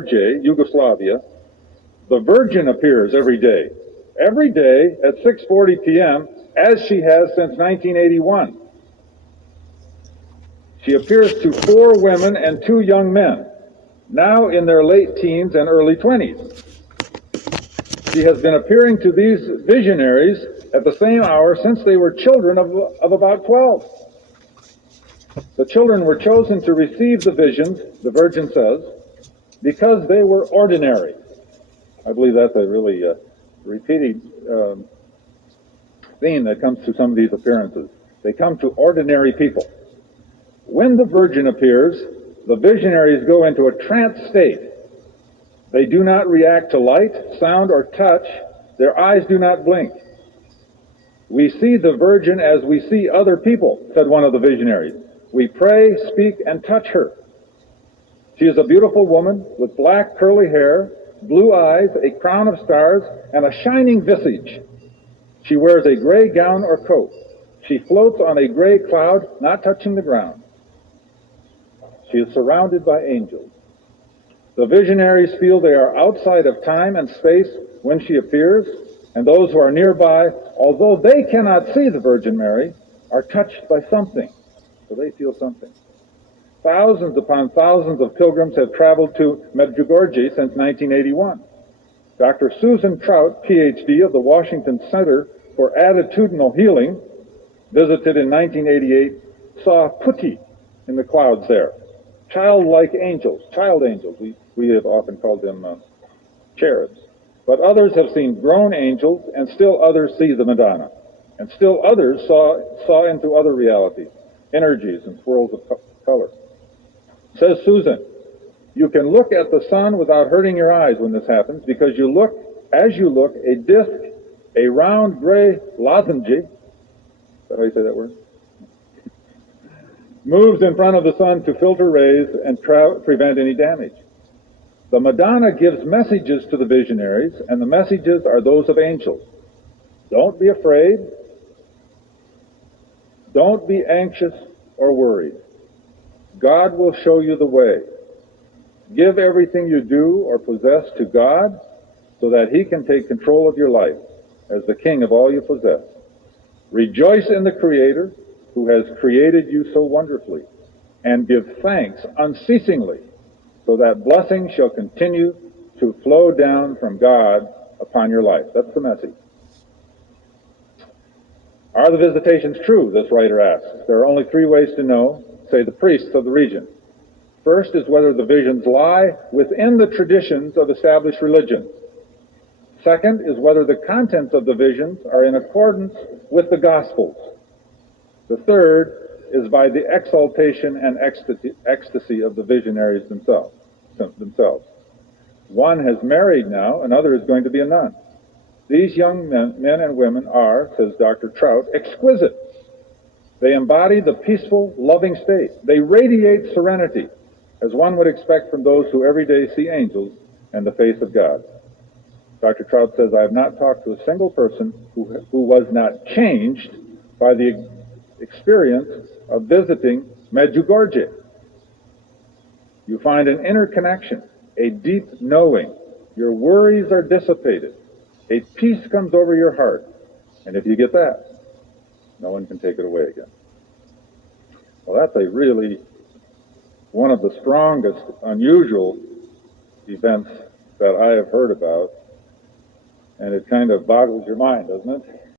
Medjugorje, Yugoslavia, the Virgin appears every day at 6:40 p.m., as she has since 1981. She appears to 4 women and 2 young men, now in their late teens and early 20s. She has been appearing to these visionaries at the same hour since they were children of about 12. The children were chosen to receive the visions, the Virgin says, because they were ordinary. I believe that's a really repeated theme that comes to some of these appearances. They come to ordinary people. When the Virgin appears, the visionaries go into a trance state. They do not react to light, sound, or touch. Their eyes do not blink. We see the Virgin as we see other people, said one of the visionaries. We pray, speak, and touch her. She is a beautiful woman with black curly hair, blue eyes, a crown of stars, and a shining visage. She wears a gray gown or coat. She floats on a gray cloud, not touching the ground. She is surrounded by angels. The visionaries feel they are outside of time and space when she appears, and those who are nearby, although they cannot see the Virgin Mary, are touched by something, so they feel something. Thousands upon thousands of pilgrims have traveled to Medjugorje since 1981. Dr. Susan Trout, Ph.D. of the Washington Center for Attitudinal Healing, visited in 1988, saw putti in the clouds there. Childlike angels, child angels. We have often called them cherubs. But others have seen grown angels, and still others see the Madonna. And still others saw into other realities, energies and swirls of color. Says Susan, you can look at the sun without hurting your eyes when this happens, because as you look, a disc, a round gray lozenge, is that how you say that word? Moves in front of the sun to filter rays and prevent any damage. The Madonna gives messages to the visionaries, and the messages are those of angels. Don't be afraid. Don't be anxious or worried. God will show you the way. Give everything you do or possess to God so that He can take control of your life as the King of all you possess. Rejoice in the Creator who has created you so wonderfully, and give thanks unceasingly so that blessings shall continue to flow down from God upon your life. That's the message. Are the visitations true, this writer asks. There are only 3 ways to know, say the priests of the region. First is whether the visions lie within the traditions of established religions. Second is whether the contents of the visions are in accordance with the Gospels. The third is by the exaltation and ecstasy of the visionaries themselves. One has married now, another is going to be a nun. These young men and women are, says Dr. Trout, exquisite. They embody the peaceful, loving state. They radiate serenity, as one would expect from those who every day see angels and the face of God. Dr. Trout says, I have not talked to a single person who was not changed by the experience of visiting Medjugorje. You find an inner connection, a deep knowing. Your worries are dissipated. A peace comes over your heart. And if you get that, no one can take it away again. Well, that's one of the strongest, unusual events that I have heard about. And it kind of boggles your mind, doesn't it?